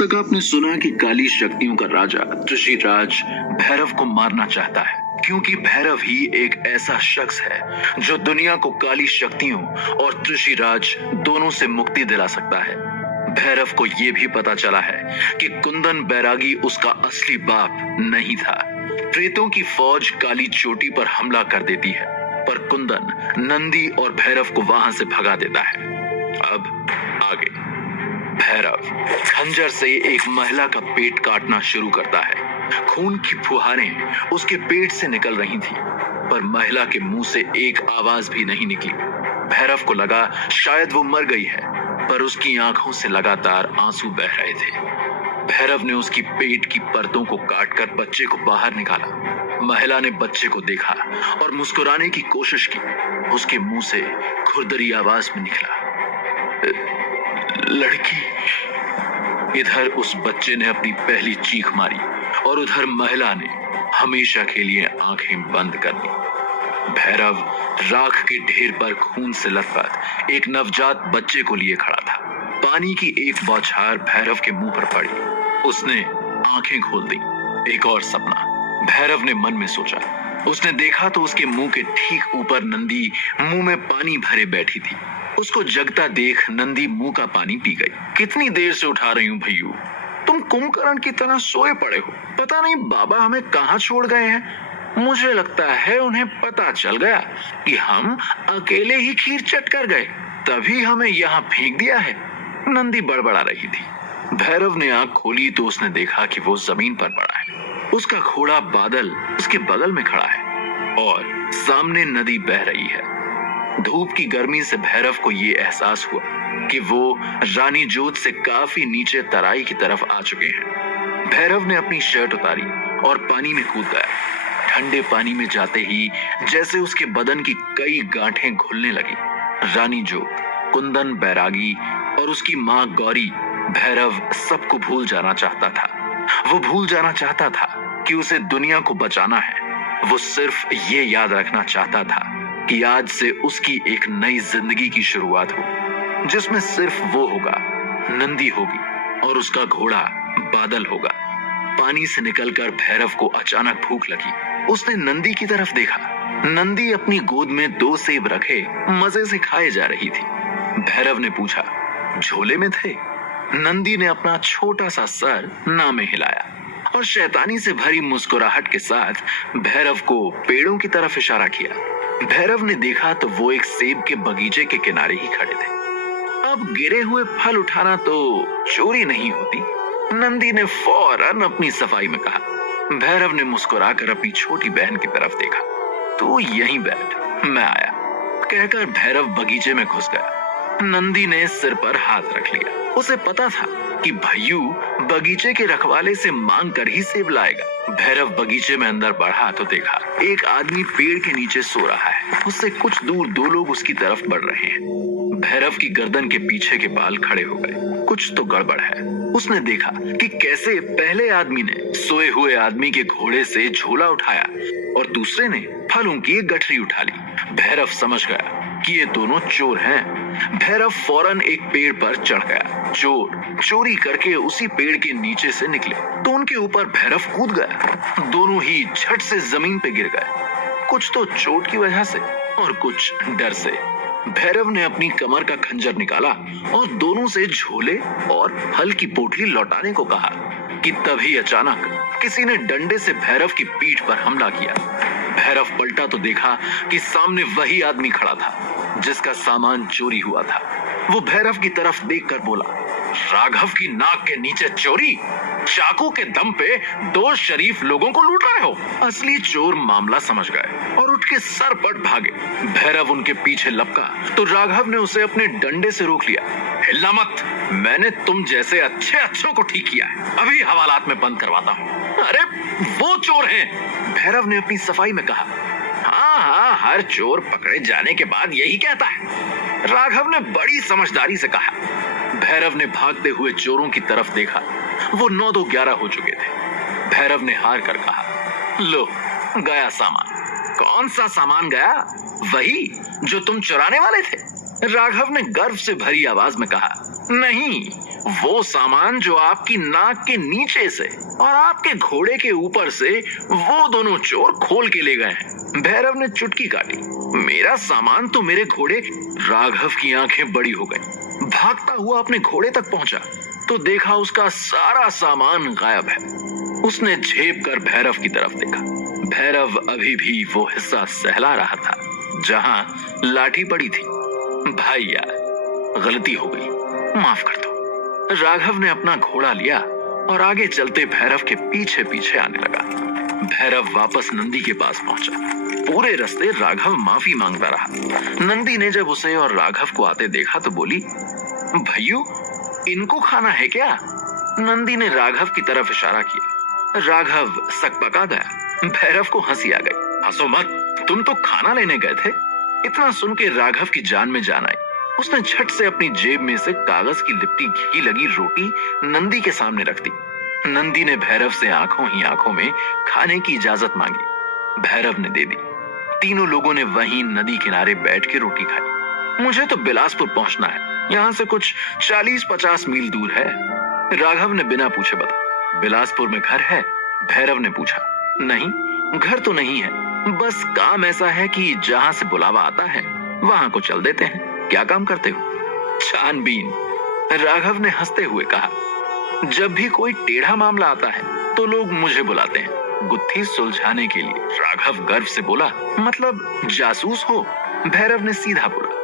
तक आपने सुना कि काली शक्तियों का राजा त्रिशिराज भैरव को मारना चाहता है, क्योंकि भैरव ही एक ऐसा शख्स है जो दुनिया को काली शक्तियों और त्रिशिराज दोनों से मुक्ति दिला सकता है। भैरव को यह भी पता चला है कि कुंदन बैरागी उसका असली बाप नहीं था। प्रेतों की फौज काली चोटी पर हमला कर देती है, पर कुंदन नंदी और भैरव को वहां से भगा देता है। अब आगे भैरव खंजर से एक महिला का पेट काटना शुरू करता है। खून की फुहारें उसके पेट से निकल रही थी, पर महिला के मुंह से एक आवाज भी नहीं निकली। भैरव को लगा शायद वो मर गई है, पर उसकी आंखों से लगातार आंसू बह रहे थे। भैरव ने उसकी पेट की परतों को काटकर बच्चे को बाहर निकाला। महिला ने बच्चे को देखा और मुस्कुराने की कोशिश की। उसके मुंह से खुरदरी आवाज में निकला, लड़की। इधर उस बच्चे ने अपनी पहली चीख मारी और उधर महिला ने हमेशा के लिए आंखें बंद कर दी। भैरव राख के ढेर पर खून से लथपथ एक नवजात बच्चे को लिए खड़ा था। पानी की एक बौछार भैरव के मुंह पर पड़ी। उसने आंखें खोल दी। एक और सपना, भैरव ने मन में सोचा। उसने देखा तो उसके मुंह के ठीक ऊपर नंदी मुंह में पानी भरे बैठी थी। उसको जगता देख नंदी मुंह का पानी पी गई। कितनी देर से उठा रही हूं भैयू, तुम कुंभकर्ण की तरह सोए पड़े हो। पता नहीं बाबा हमें कहां छोड़ गए हैं। मुझे लगता है उन्हें पता चल गया कि हम अकेले ही खीर चट कर गए, तभी हमें यहाँ फेंक दिया है। नंदी बड़बड़ा रही थी। भैरव ने आंख खोली तो उसने देखा कि वो जमीन पर पड़ा है। उसका घोड़ा बादल उसके बगल में खड़ा है और सामने नदी बह रही है। धूप की गर्मी से भैरव को ये एहसास हुआ कि वो रानी जोत से काफी नीचे तराई की तरफ आ चुके हैं। भैरव ने अपनी शर्ट उतारी और पानी में कूद गया। ठंडे पानी में जाते ही जैसे उसके बदन की कई गांठें घुलने लगी। रानी जोत, कुंदन बैरागी और उसकी मां गौरी, भैरव सबको भूल जाना चाहता था। वो भूल जाना चाहता था कि उसे दुनिया को बचाना है। वो सिर्फ ये याद रखना चाहता था कि आज से उसकी एक नई जिंदगी की शुरुआत हो, जिसमें सिर्फ वो होगा, नंदी होगी और उसका घोड़ा बादल होगा। पानी से निकलकर भैरव को अचानक भूख लगी। उसने नंदी की तरफ देखा। नंदी अपनी गोद में 2 सेब रखे मजे से खाए जा रही थी। भैरव ने पूछा, झोले में थे? नंदी ने अपना छोटा सा सर ना में हिलाया और शैतानी से भरी मुस्कुराहट के साथ भैरव को पेड़ों की तरफ इशारा किया। भैरव ने देखा तो वो एक सेब के बगीचे के किनारे ही खड़े थे। अब गिरे हुए फल उठाना तो चोरी नहीं होती, नंदी ने फौरन अपनी सफाई में कहा। भैरव ने मुस्कुराकर अपनी छोटी बहन की तरफ देखा। तू यहीं बैठ, मैं आया, कहकर भैरव बगीचे में घुस गया। नंदी ने सिर पर हाथ रख लिया। उसे पता था कि भैयू बगीचे के रखवाले से मांग कर ही सेब लाएगा। भैरव बगीचे में अंदर बढ़ा तो देखा एक आदमी पेड़ के नीचे सो रहा है। उससे कुछ दूर 2 लोग उसकी तरफ बढ़ रहे हैं। भैरव की गर्दन के पीछे के बाल खड़े हो गए। कुछ तो गड़बड़ है। उसने देखा कि कैसे पहले आदमी ने सोए हुए आदमी के घोड़े से झोला उठाया और दूसरे ने फलों की एक गठरी उठा ली। भैरव समझ गया कि ये दोनों चोर हैं। भैरव फौरन एक पेड़ पर चढ़ गया। चोर चोरी करके उसी पेड़ के नीचे से निकले तो उनके ऊपर भैरव कूद गया। दोनों ही झट से जमीन पे गिर गए, कुछ तो चोट की वजह से और कुछ डर से। भैरव ने अपनी कमर का खंजर निकाला और दोनों से झोले और फल की पोटली लौटाने को कहा कि तभी अचानक किसी ने डंडे से भैरव की पीठ पर हमला किया। भैरव पलटा तो देखा कि सामने वही आदमी खड़ा था जिसका सामान चोरी हुआ था। वो भैरव की तरफ देखकर बोला, राघव की नाक के नीचे चोरी? चाकू के दम पे 2 शरीफ लोगों को लूट रहे हो? असली चोर मामला समझ गए और उठ के सरपट भागे। भैरव उनके पीछे लपका तो राघव ने उसे अपने डंडे से रोक लिया। हिलना मत, मैंने तुम जैसे अच्छों को ठीक किया है। अभी हवालात में बंद करवाता हूँ। अरे वो चोर हैं, भैरव ने अपनी सफाई में कहा। हाँ, हर चोर पकड़े जाने के बाद यही कहता है, राघव ने बड़ी समझदारी से कहा। भैरव ने भागते हुए चोरों की तरफ देखा। वो 9-11 हो चुके थे। भैरव ने हार कर कहा, लो गया सामान। कौन सा सामान गया? वही जो तुम चुराने वाले थे, राघव ने गर्व से भरी आवाज में कहा। नहीं, वो सामान जो आपकी नाक के नीचे से और आपके घोड़े के ऊपर से वो दोनों चोर खोल के ले गए हैं। भैरव ने चुटकी काटी। मेरा सामान तो मेरे घोड़े। राघव की आंखें बड़ी हो गईं। भागता हुआ अपने घोड़े तक पहुंचा तो देखा उसका सारा सामान गायब है। उसने झेप कर भैरव की तरफ देखा। भैरव अभी भी वो हिस्सा सहला रहा था जहां लाठी पड़ी थी। भाई यार, गलती हो गई, माफ कर दो। राघव ने अपना घोड़ा लिया और आगे चलते भैरव के पीछे पीछे आने लगा। भैरव वापस नंदी के पास पहुंचा। पूरे रास्ते राघव माफी मांगता रहा। नंदी ने जब उसे और राघव को आते देखा तो बोली, भैयू, इनको खाना है क्या? नंदी ने राघव की तरफ इशारा किया। राघव सकपका गया। भैरव को हंसी आ गई। हंसो मत, तुम तो खाना लेने गए थे। इतना सुन के राघव की जान में जान आई। उसने झट से अपनी जेब में से कागज की लिपटी घी लगी रोटी नंदी के सामने रख दी। नंदी ने भैरव से आंखों ही आंखों में खाने की इजाजत मांगी। भैरव ने दे दी। तीनों लोगों ने वहीं नदी किनारे बैठ के रोटी खाई। मुझे तो बिलासपुर पहुंचना है, यहाँ से कुछ 40-50 मील दूर है। राघव ने बिना पूछे बताया। बिलासपुर में घर है? भैरव ने पूछा। नहीं, घर तो नहीं है, बस काम ऐसा है कि जहां से बुलावा आता है वहां को चल देते हैं। क्या काम करते हो? छानबीन। राघव ने हंसते हुए कहा। जब भी कोई टेढ़ा मामला आता है तो लोग मुझे बुलाते हैं गुत्थी सुलझाने के लिए। राघव गर्व से बोला। मतलब जासूस हो? भैरव ने सीधा बोला।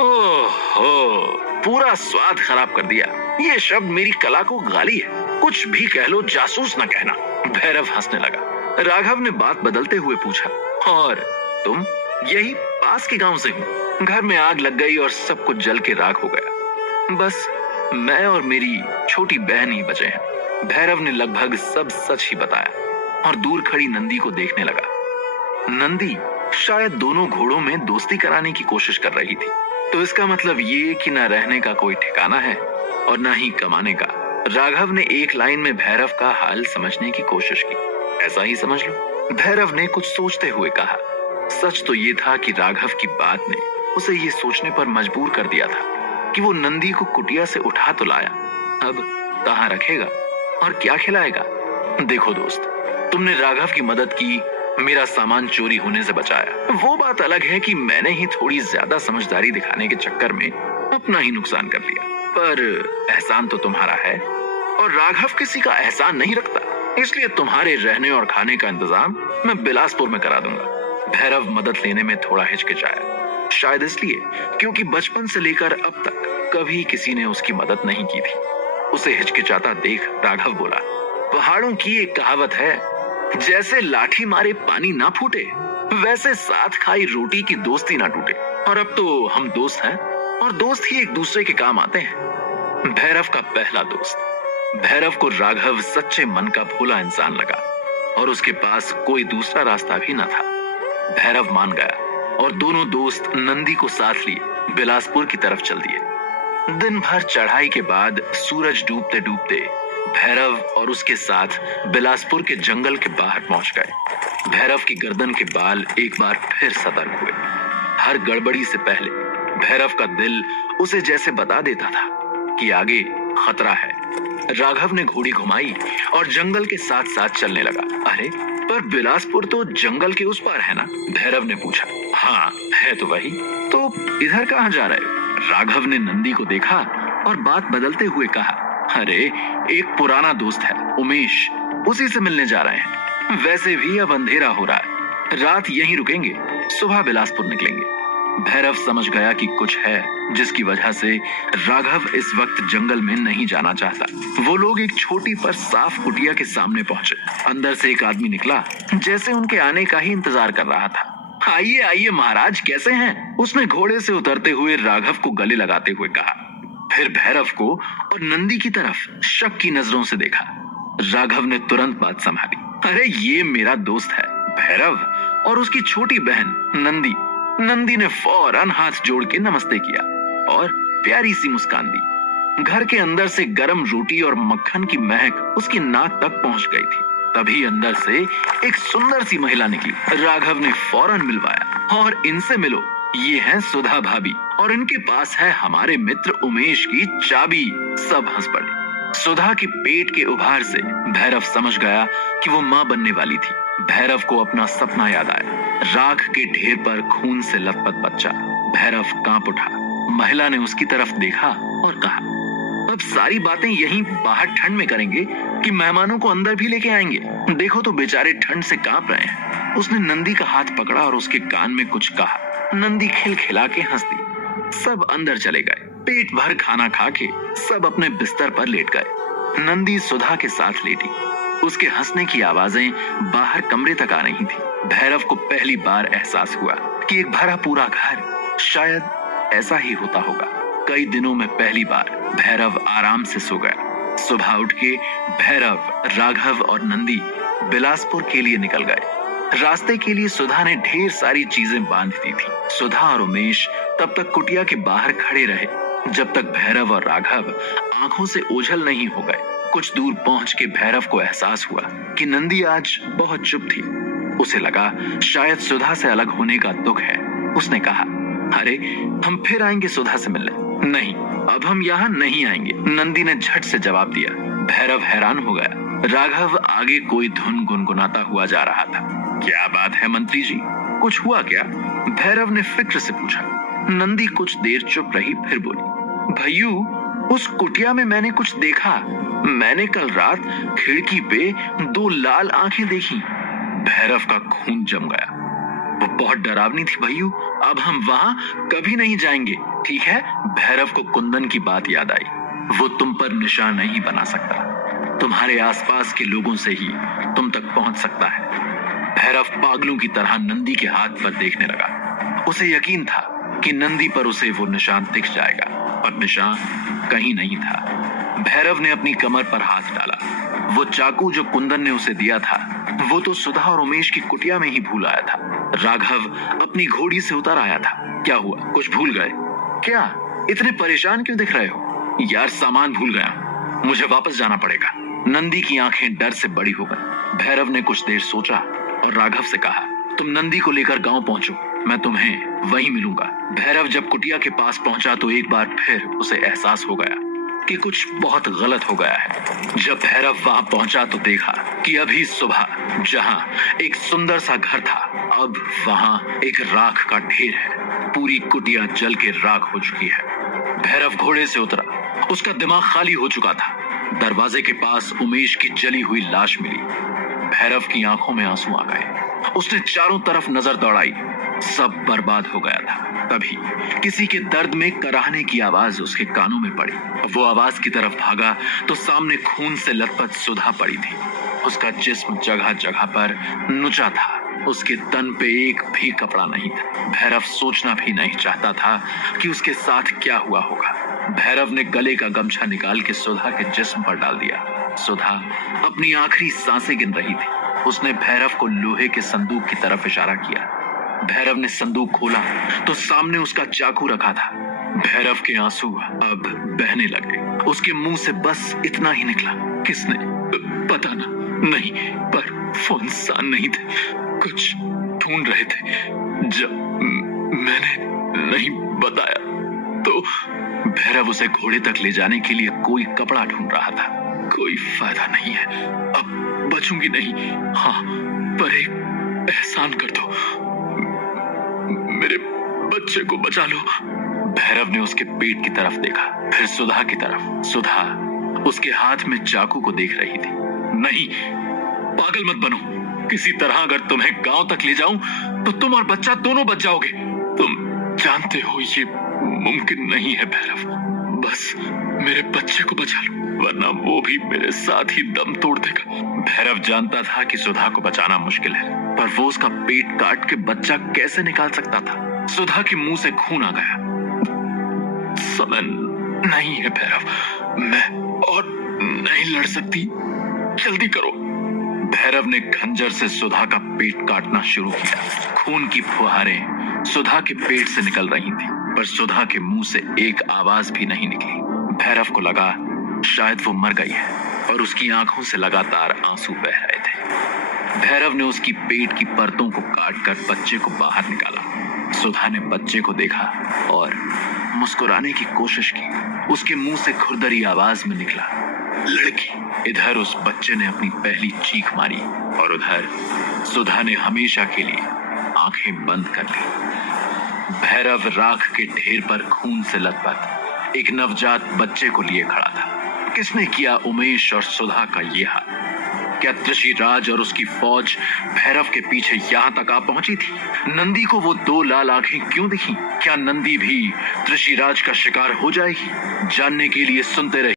ओहो, पूरा स्वाद खराब कर दिया। ये शब्द मेरी कला को गाली है। कुछ भी कह लो, जासूस न कहना। भैरव हंसने लगा। राघव ने बात बदलते हुए पूछा, और तुम? यही पास के गांव से हूँ। घर में आग लग गई और सब कुछ जल के राख हो गया। बस मैं और मेरी छोटी बहन ही बचे हैं। भैरव ने लगभग सब सच ही बताया और दूर खड़ी नंदी को देखने लगा। नंदी शायद दोनों घोड़ों में दोस्ती कराने की कोशिश कर रही थी। तो इसका मतलब ये कि न रहने का कोई ठिकाना है और न ही कमाने का। राघव ने एक लाइन में भैरव का हाल समझने की कोशिश की। ऐसा ही समझ लो। भैरव ने कुछ सोचते हुए कहा। सच तो ये था कि राघव की बात ने उसे ये सोचने पर मजबूर कर दिया था कि वो नंदी को कुटिया से उठा तो लाया, अब कहाँ रखेगा और क्या खिलाएगा। देखो दोस्त, तुमने राघव की मदद की, मेरा सामान चोरी होने से बचाया। वो बात अलग है कि मैंने ही थोड़ी ज्यादा समझदारी दिखाने के चक्कर में अपना ही नुकसान कर लिया। पर एहसान तो तुम्हारा है और राघव किसी का एहसान नहीं रखता, इसलिए तुम्हारे रहने और खाने का इंतजाम मैं बिलासपुर में करा दूंगा। भैरव मदद लेने में थोड़ा हिचकिचाया, शायद इसलिए क्योंकि बचपन से लेकर अब तक कभी किसी ने उसकी मदद नहीं की थी। उसे हिचकिचाता देख राघव बोला, पहाड़ों की एक कहावत है, जैसे लाठी मारे पानी ना फूटे, वैसे साथ खाई रोटी की दोस्ती ना टूटे। और अब तो हम दोस्त हैं और दोस्त ही एक दूसरे के काम आते हैं। भैरव का पहला दोस्त। भैरव को राघव सच्चे मन का भोला इंसान लगा और उसके पास कोई दूसरा रास्ता भी न था। भैरव मान गया और दोनों दोस्त नंदी को साथ लिए बिलासपुर की तरफ चल दिए। दिन भर चढ़ाई के बाद सूरज डूबते डूबते भैरव और उसके साथ बिलासपुर के जंगल के बाहर पहुंच गए। भैरव की गर्दन के बाल एक बार फिर सतर्क हुए। हर गड़बड़ी से पहले भैरव का दिल उसे जैसे बता देता था कि आगे खतरा है। राघव ने घोड़ी घुमाई और जंगल के साथ साथ चलने लगा। अरे, पर बिलासपुर तो जंगल के उस पार है ना? भैरव ने पूछा। हाँ, है तो वही। तो इधर कहाँ जा रहे? राघव ने नंदी को देखा और बात बदलते हुए कहा, अरे एक पुराना दोस्त है उमेश, उसी से मिलने जा रहे हैं। वैसे भी अब अंधेरा हो रहा है, रात यहीं रुकेंगे, सुबह बिलासपुर निकलेंगे। भैरव समझ गया कि कुछ है जिसकी वजह से राघव इस वक्त जंगल में नहीं जाना चाहता। वो लोग एक छोटी पर साफ कुटिया के सामने पहुंचे। अंदर से एक आदमी निकला, जैसे उनके आने का ही इंतजार कर रहा था। आइए आइए महाराज, कैसे हैं? उसने घोड़े से उतरते हुए राघव को गले लगाते हुए कहा। फिर भैरव को और नंदी की तरफ शक की नजरों से देखा। राघव ने तुरंत बात संभाली। अरे ये मेरा दोस्त है भैरव और उसकी छोटी बहन नंदी। नंदी ने फौरन हाथ जोड़ के नमस्ते किया और प्यारी सी मुस्कान दी। घर के अंदर से गरम रोटी और मक्खन की महक उसकी नाक तक पहुंच गई थी। तभी अंदर से एक सुंदर सी महिला निकली। राघव ने फौरन मिलवाया और इनसे मिलो, ये हैं सुधा भाभी और इनके पास है हमारे मित्र उमेश की चाबी। सब हंस पड़े। सुधा के पेट के उभार से भैरव समझ गया कि वो मां बनने वाली थी। भैरव को अपना सपना याद आया, राख के ढेर पर खून से लथपथ बच्चा। भैरव कांप उठा। महिला ने उसकी तरफ देखा और कहा, अब सारी बातें यहीं बाहर ठंड में करेंगे कि मेहमानों को अंदर भी लेके आएंगे? देखो तो बेचारे ठंड से कांप रहे हैं। उसने नंदी का हाथ पकड़ा और उसके कान में कुछ कहा। नंदी खिलखिला के हंस दी। सब अंदर चले गए। पेट भर खाना खा के सब अपने बिस्तर पर लेट गए। नंदी सुधा के साथ लेटी। उसके हंसने की आवाजें बाहर कमरे तक आ रही थी। भैरव को पहली बार एहसास हुआ कि एक भरा पूरा घर शायद ऐसा ही होता होगा। कई दिनों में पहली बार भैरव आराम से सो गया। सुबह उठ के भैरव, राघव और नंदी बिलासपुर के लिए निकल गए। रास्ते के लिए सुधा ने ढेर सारी चीजें बांध दी थी। सुधा और उमेश तब तक कुटिया के बाहर खड़े रहे जब तक भैरव और राघव आंखों से ओझल नहीं हो गए। कुछ दूर पहुंच के भैरव को एहसास हुआ कि नंदी आज बहुत चुप थी। उसे लगा शायद सुधा से अलग होने का दुख है। उसने कहा, अरे हम फिर आएंगे सुधा से मिलने। नहीं, अब हम यहाँ नहीं आएंगे, नंदी ने झट से जवाब दिया। भैरव हैरान हो गया। राघव आगे कोई धुन गुनगुनाता हुआ जा रहा था। क्या बात है मंत्री जी, कुछ हुआ क्या? भैरव ने फिक्र से पूछा। नंदी कुछ देर चुप रही, फिर बोली, भैयू उस कुटिया में मैंने कुछ देखा। मैंने कल रात खिड़की पे 2 लाल आंखें देखी। भैरव का खून जम गया। वो बहुत डरावनी थी भैयू, अब हम वहां कभी नहीं जाएंगे, ठीक है? भैरव को कुंदन की बात याद आई। वो तुम पर निशान नहीं बना सकता, तुम्हारे आसपास के लोगों से ही तुम तक पहुंच सकता है। भैरव पागलों की तरह नंदी के हाथ पर देखने लगा। उसे यकीन था कि नंदी पर उसे वो निशान दिख जाएगा, पर निशान कहीं नहीं था। भैरव ने अपनी कमर पर हाथ डाला। वो चाकू जो कुंदन ने उसे दिया था, वो तो सुधा और उमेश की कुटिया में ही भूल आया था। राघव अपनी घोड़ी से उतर आया था। क्या हुआ, कुछ भूल गए क्या? इतने परेशान क्यों दिख रहे हो? यार सामान भूल गया, मुझे वापस जाना पड़ेगा। नंदी की आंखें डर से बड़ी हो गई। भैरव ने कुछ देर सोचा और राघव से कहा, तुम नंदी को लेकर गांव पहुंचो, मैं तुम्हें वहीं मिलूंगा। भैरव जब कुटिया के पास पहुंचा तो एक बार फिर उसे एहसास हो गया कि कुछ बहुत गलत हो गया है। जब भैरव वहां पहुंचा तो देखा कि अभी सुबह जहां एक सुंदर सा घर था, अब वहां एक राख का ढेर है। पूरी कुटिया जल के राख हो चुकी है। भैरव घोड़े से उतरा। उसका दिमाग खाली हो चुका था। दरवाजे के पास उमेश की जली हुई लाश मिली। भैरव की आंखों में आंसू आ गए। उसने चारों तरफ नजर दौड़ाई, सब बर्बाद हो गया था। तभी किसी के दर्द में कराहने की आवाज उसके कानों में पड़ी। वो आवाज की तरफ भागा तो सामने खून से लथपथ सुधा पड़ी थी। उसका जिस्म जगह जगह पर नुचा था। उसके तन पे एक भी कपड़ा नहीं था। भैरव सोचना भी नहीं चाहता था कि उसके साथ क्या हुआ होगा। भैरव ने गले का गमछा निकाल के सुधा के जिस्म पर डाल दिया। सुधा अपनी आखिरी सांसें गिन रही थी। उसने भैरव को लोहे के संदूक की तरफ इशारा किया। भैरव ने संदूक खोला तो सामने उसका चाकू रखा था। भैरव के आंसू अब बहने लगे। उसके मुंह से बस इतना ही निकला, किसने? पता नहीं, पर वो इंसान नहीं थे, कुछ ढूंढ रहे थे। जब मैंने नहीं बताया तो भैरव उसे घोड़े तक ले जाने के लिए कोई कपड़ा ढूंढ रहा था। कोई फायदा नहीं है, अब बचूंगी नहीं। हाँ, पर एक एहसान कर दो, मेरे बच्चे को बचा लो। भैरव ने उसके पेट की तरफ देखा, फिर सुधा की तरफ। सुधा उसके हाथ में चाकू को देख रही थी। नहीं, पागल मत बनो। किसी तरह अगर तुम्हें गांव तक ले जाऊं तो तुम और बच्चा दोनों बच जाओगे। तुम जानते हो ये मुमकिन नहीं है भैरव। बस मेरे बच्चे को बचा लो, वरना वो भी मेरे साथ ही दम तोड़ देगा। भैरव जानता था कि सुधा को बचाना मुश्किल है, पर वो उसका पेट काट के बच्चा कैसे निकाल सकता था? सुधा के मुंह से खून आ गया। समय नहीं है भैरव, मैं और नहीं लड़ सकती, जल्दी करो। भैरव ने खंजर से सुधा का पेट काटना शुरू किया। खून की फुहारें सुधा के पेट से निकल रही थी, पर सुधा के मुंह से एक आवाज भी नहीं निकली। भैरव को लगा शायद वो मर गई है, और उसकी आंखों से लगातार आंसू बह रहे थे। भैरव ने उसकी पेट की परतों को काटकर बच्चे को बाहर निकाला। सुधा ने बच्चे को देखा और मुस्कुराने की कोशिश की। उसके मुंह से खुरदरी आवाज में निकला, लड़की। इधर उस बच्चे ने अपनी पहली चीख मारी और उधर सुधा ने हमेशा के लिए आंखें बंद कर ली। भैरव राख के ढेर पर खून से लथपथ एक नवजात बच्चे को लिए खड़ा था। किसने किया उमेश और सुधा का ये हाल? क्या त्रिशिराज और उसकी फौज भैरव के पीछे यहां तक आ पहुंची थी? नंदी को वो दो लाल आंखें क्यों दिखी? क्या नंदी भी त्रिशिराज का शिकार हो जाएगी? जानने के लिए सुनते रहिए